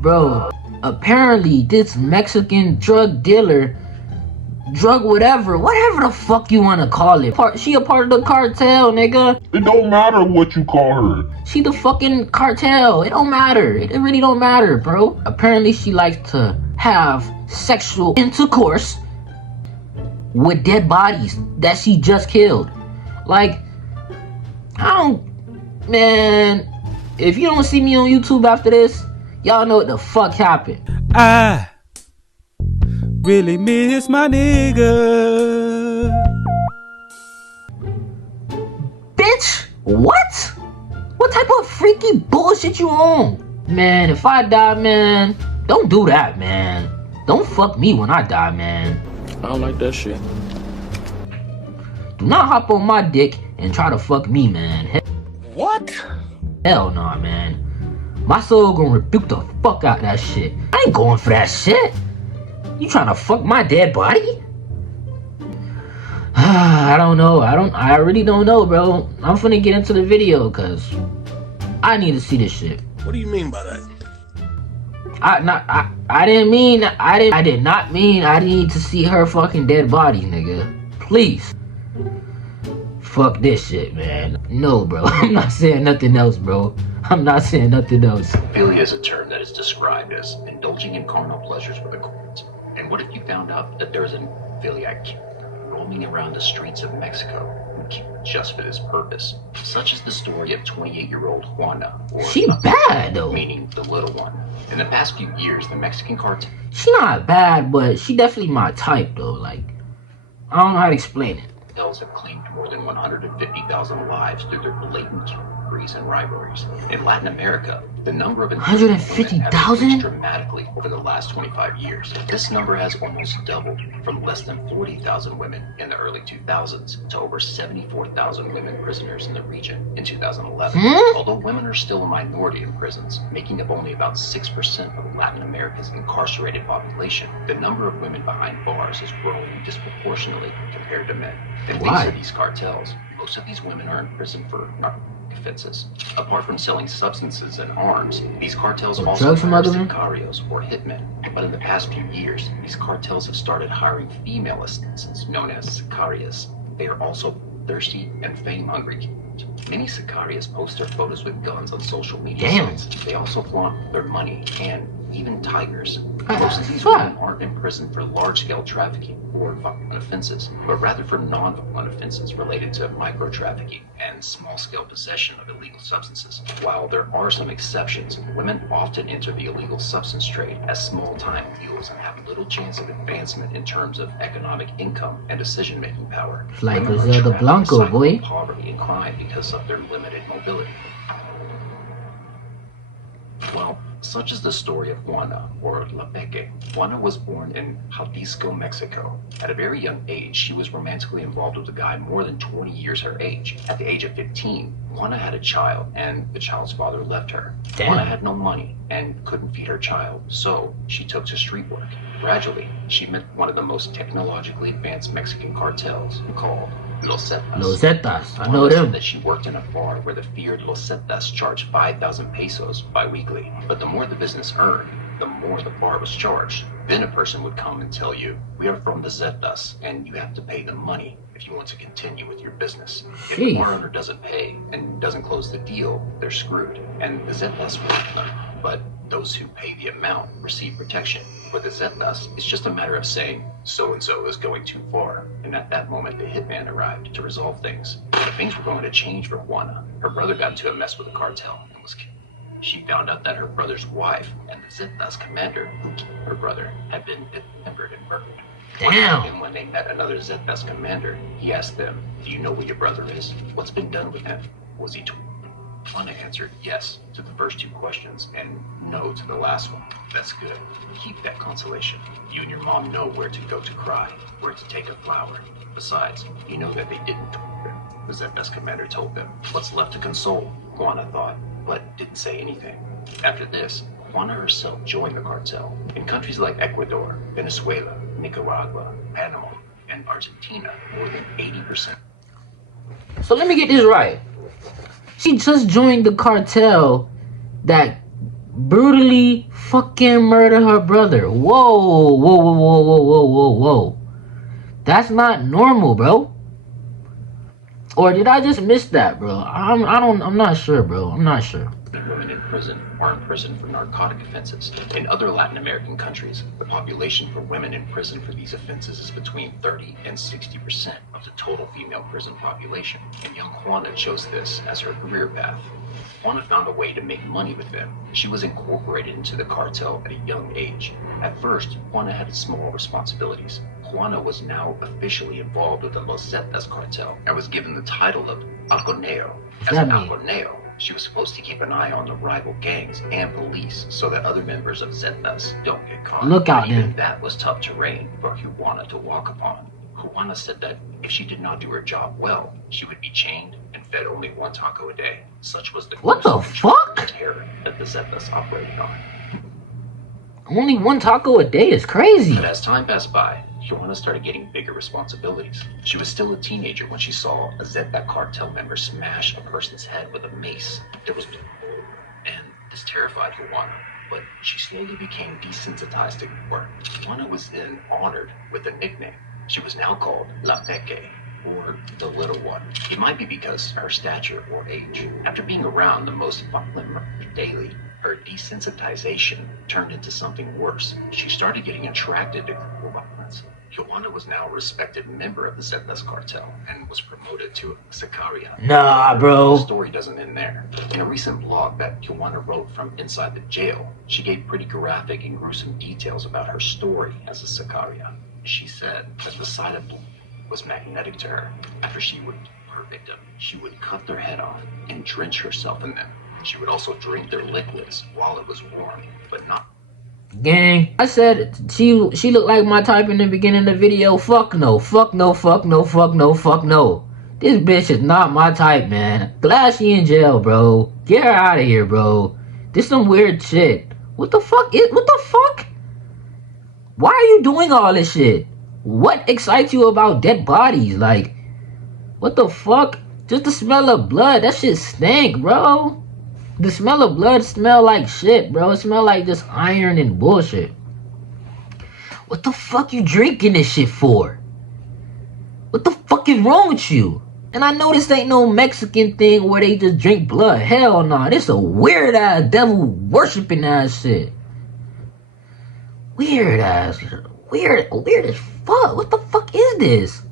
Bro, apparently this Mexican drug dealer, whatever the fuck you wanna call it. She a part of the cartel, nigga. It don't matter what you call her. She the fucking cartel. It don't matter. It really don't matter, bro. Apparently she likes to have sexual intercourse with dead bodies that she just killed. Like, man, if you don't see me on YouTube after this, y'all know what the fuck happened. I really miss my nigga. Bitch, what? What type of freaky bullshit you on? Man, if I die, man, don't do that, man. Don't fuck me when I die, man. I don't like that shit. Do not hop on my dick and try to fuck me, man. What? Hell nah, man. My soul gonna rebuke the fuck out that shit. I ain't going for that shit. You trying to fuck my dead body? I don't know. I really don't know, bro. I'm finna get into the video because I need to see this shit. What do you mean by that? I did not mean I need to see her fucking dead body, nigga. Please. Fuck this shit, man. No, bro. I'm not saying nothing else, bro. I'm not saying nothing else. Philia is a term that is described as indulging in carnal pleasures with a corpse. And what if you found out that there's a philiac roaming around the streets of Mexico just for this purpose? Such is the story of 28-year-old Juana, or she bad though, meaning the little one. In the past few years, the Mexican cartel. She not bad, but she definitely my type though. Like, I don't know how to explain it. Cartels have claimed more than 150,000 lives through their blatant killings and rivalries. In Latin America, the number of 150,000 increased dramatically over the last 25 years. This number has almost doubled from less than 40,000 women in the early 2000s to over 74,000 women prisoners in the region in 2011. Although women are still a minority in prisons, making up only about 6% of Latin America's incarcerated population, the number of women behind bars is growing disproportionately compared to men. And thanks to these cartels, most of these women are in prison for narcotic offenses. Apart from selling substances and arms, these cartels also hire sicarios or hitmen. But in the past few years, these cartels have started hiring female assassins known as sicarias. They are also thirsty and fame-hungry. Many sicarias post their photos with guns on social media sites. They also flaunt their money and even tigers. Most of these women aren't in prison for large-scale trafficking or violent offenses, but rather for non-violent offenses related to micro-trafficking and small-scale possession of illegal substances. While there are some exceptions, women often enter the illegal substance trade as small-time mules and have little chance of advancement in terms of economic income and decision-making power. Like Griselda Blanco, boy. Poverty and crime because of their limited mobility. Well, such is the story of Juana, or La Peque. Juana was born in Jalisco, Mexico. At a very young age, she was romantically involved with a guy more than 20 years her age. At the age of 15, Juana had a child, and the child's father left her. Juana had no money and couldn't feed her child, so she took to street work. Gradually, she met one of the most technologically advanced Mexican cartels, called Los Zetas. I know them. That she worked in a bar where the feared Los Zetas charged 5,000 pesos bi-weekly. But the more the business earned, the more the bar was charged. Then a person would come and tell you, "We are from the Zetas, and you have to pay them money if you want to continue with your business." If the bar owner doesn't pay and doesn't close the deal, they're screwed, and the Zetas won't learn. But those who pay the amount receive protection. For the Zetas, it's just a matter of saying, "So-and-so is going too far." And at that moment, the hitman arrived to resolve things. But things were going to change for Juana. Her brother got into a mess with the cartel and was killed. She found out that her brother's wife and the Zetas commander who killed her brother had been dismembered and murdered. Damn. And when they met another Zetas commander, he asked them, "Do you know where your brother is? What's been done with him? Was he tortured?" Juana answered yes to the first two questions and no to the last one. That's good. Keep that consolation. You and your mom know where to go to cry, where to take a flower. Besides, you know that they didn't torture him. The Zetas commander told them. What's left to console? Juana thought, but didn't say anything. After this, Juana herself joined the cartel. In countries like Ecuador, Venezuela, Nicaragua, Panama, and Argentina, more than 80%. So let me get this right. She just joined the cartel that brutally fucking murder her brother. Whoa, whoa, whoa, whoa, whoa, whoa, whoa, whoa. That's not normal, bro. Or did I just miss that, bro? I'm not sure, bro. I'm not sure. Women in prison are in prison for narcotic offenses. In other Latin American countries, the population for women in prison for these offenses is between 30 and 60% of the total female prison population. And young Juana chose this as her career path. Juana found a way to make money with them. She was incorporated into the cartel at a young age. At first, Juana had small responsibilities. Juana was now officially involved with the Los Zetas cartel and was given the title of Halconeo. As an Halconeo, she was supposed to keep an eye on the rival gangs and police so that other members of Zetas don't get caught. Look out, Even man. that was tough terrain for Juana to walk upon. Juana said that if she did not do her job well, she would be chained and fed only one taco a day. Such was the What the control fuck? and terror that the Zetas operated on. Only one taco a day is crazy. But as time passed by, Juana started getting bigger responsibilities. She was still a teenager when she saw a Zeta cartel member smash a person's head with a mace. And this terrified Juana, but she slowly became desensitized to gore. Juana was then honored with a nickname. She was now called La Peque, or the Little One. It might be because of her stature or age. After being around the most violent murder daily, her desensitization turned into something worse. She started getting attracted to global violence. Juana was now a respected member of the Zetas cartel and was promoted to Sicaria. Nah, The bro. story doesn't end there. In a recent blog that Juana wrote from inside the jail, she gave pretty graphic and gruesome details about her story as a Sicaria. She said that the sight of blood was magnetic to her. After she would kill her victim, she would cut their head off and drench herself in them. She would also drink their liquids while it was warm, but not. Gang, I said she looked like my type in the beginning of the video. Fuck no, fuck no, fuck no, fuck no, fuck no. This bitch is not my type, man. Glad she in jail, bro. Get her out of here, bro. This some weird shit. What the fuck? Why are you doing all this shit? What excites you about dead bodies? Like, what the fuck? Just the smell of blood, that shit stank, bro. The smell of blood smell like shit, bro. It smell like just iron and bullshit. What the fuck you drinking this shit for? What the fuck is wrong with you? And I know this ain't no Mexican thing where they just drink blood. Hell no. This a weird ass devil worshipping ass shit. Weird ass. Weird as fuck. What the fuck is this?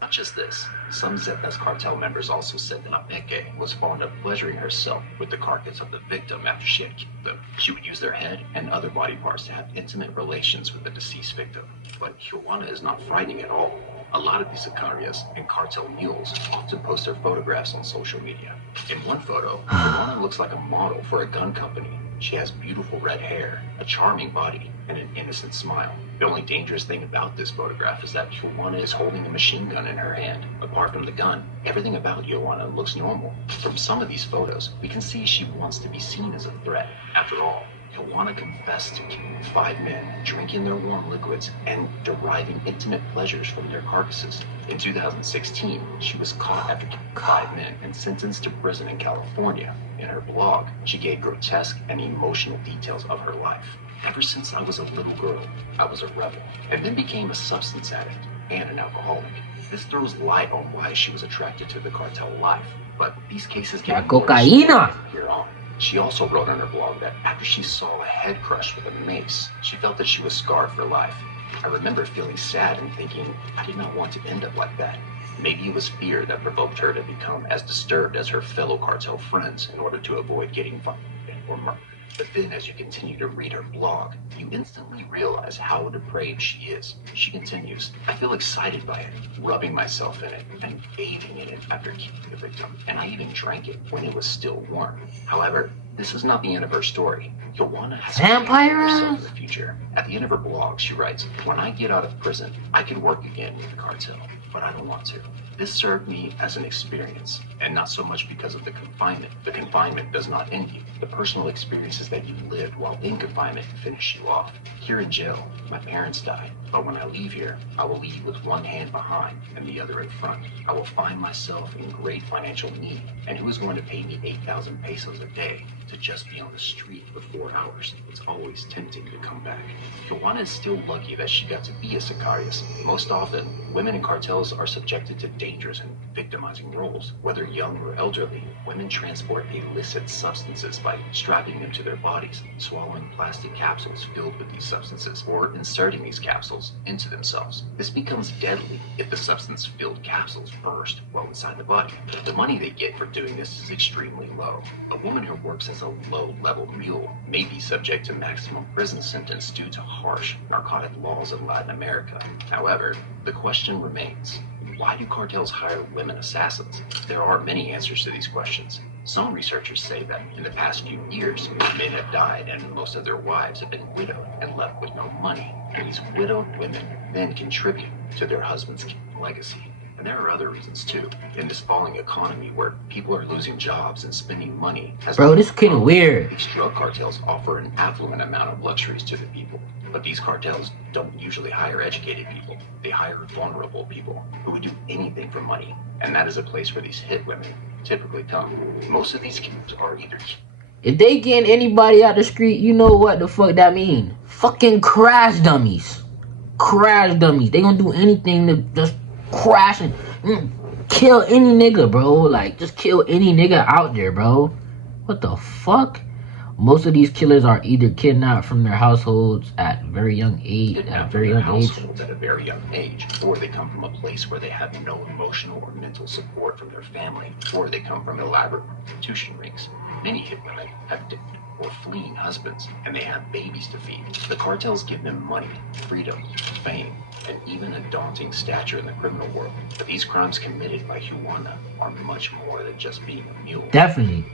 Not just this. Some Zetas cartel members also said that Peque was fond of pleasuring herself with the carcass of the victim after she had killed them. She would use their head and other body parts to have intimate relations with the deceased victim. But Juana is not frightening at all. A lot of these sicarias and cartel mules often post their photographs on social media. In one photo, Juana looks like a model for a gun company. She has beautiful red hair, a charming body, and an innocent smile. The only dangerous thing about this photograph is that Juana is holding a machine gun in her hand. Apart from the gun, everything about Juana looks normal. From some of these photos, we can see she wants to be seen as a threat. After all, Juana confessed to killing 5 men, drinking their warm liquids, and deriving intimate pleasures from their carcasses. In 2016, she was caught after killing 5 men and sentenced to prison in California. In her blog, she gave grotesque and emotional details of her life. Ever since I was a little girl, I was a rebel, and then became a substance addict and an alcoholic. This throws light on why she was attracted to the cartel life, but these cases La get worse cocaína. from here on. She also wrote on her blog that after she saw a head crushed with a mace, she felt that she was scarred for life. I remember feeling sad and thinking, I did not want to end up like that. Maybe it was fear that provoked her to become as disturbed as her fellow cartel friends in order to avoid getting violent or murdered. But then as you continue to read her blog, you instantly realize how depraved she is. She continues, I feel excited by it, rubbing myself in it and bathing in it after killing the victim. And I even drank it when it was still warm. However, this is not the end of her story. Juana has Vampire herself in ass? the future. At the end of her blog, she writes, when I get out of prison, I can work again with the cartel, but I don't want to. This served me as an experience, and not so much because of the confinement. The confinement does not end you. The personal experiences that you lived while in confinement finish you off. Here in jail, my parents died, but when I leave here, I will leave with one hand behind and the other in front. I will find myself in great financial need, and who is going to pay me 8,000 pesos a day to just be on the street for 4 hours? It's always tempting to come back. Joanna is still lucky that she got to be a Sicarius. Most often, women in cartels are subjected to dangerous and victimizing roles. Whether young or elderly, women transport illicit substances by strapping them to their bodies, swallowing plastic capsules filled with these substances, or inserting these capsules into themselves. This becomes deadly if the substance-filled capsules burst while inside the body. The money they get for doing this is extremely low. A woman who works as a low-level mule may be subject to maximum prison sentence due to harsh narcotic laws of Latin America. However, the question remains, why do cartels hire women assassins? There are many answers to these questions. Some researchers say that in the past few years, men have died and most of their wives have been widowed and left with no money. And these widowed women then contribute to their husband's legacy. And there are other reasons too. In this falling economy where people are losing jobs and spending money, Bro, this kinda weird. these drug cartels offer an affluent amount of luxuries to the people. But these cartels don't usually hire educated people. They hire vulnerable people who would do anything for money. And that is a place where these hit women typically come. Most of these kids are either... If they getting anybody out the street, you know what the fuck that mean. Fucking crash dummies. Crash dummies. They gonna do anything to just crash and kill any nigga, bro. Like, just kill any nigga out there, bro. What the fuck? Most of these killers are either kidnapped from their households at a very young age, At a very young age, or they come from a place where they have no emotional or mental support from their family, or they come from elaborate prostitution rings. Many hit women have or fleeing husbands, and they have babies to feed. The cartels give them money, freedom, fame, and even a daunting stature in the criminal world. But these crimes committed by Juana are much more than just being a mule. Definitely.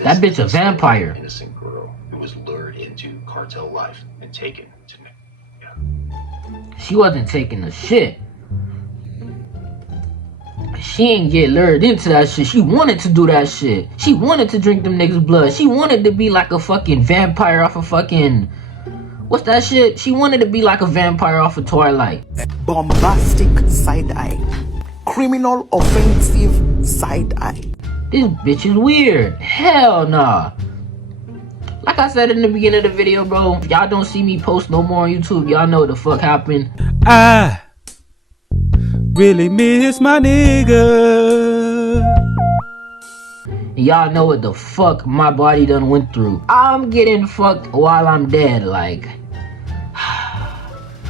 That bitch a vampire. An innocent girl who was lured into cartel life and taken to Mexico. She wasn't taking the shit. She ain't get lured into that shit. She wanted to do that shit. She wanted to drink them niggas' blood. She wanted to be like a fucking vampire off of fucking... What's that shit? She wanted to be like a vampire off of Twilight. Bombastic side eye. Criminal offensive side eye. This bitch is weird. Hell nah. Like I said in the beginning of the video, bro, if y'all don't see me post no more on YouTube, y'all know what the fuck happened. I really miss my nigga. Y'all know what the fuck my body done went through. I'm getting fucked while I'm dead, like.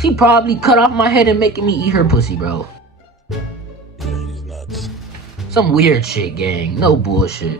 She probably cut off my head and making me eat her pussy, bro. Yeah, he's nuts. Some weird shit, gang. No bullshit.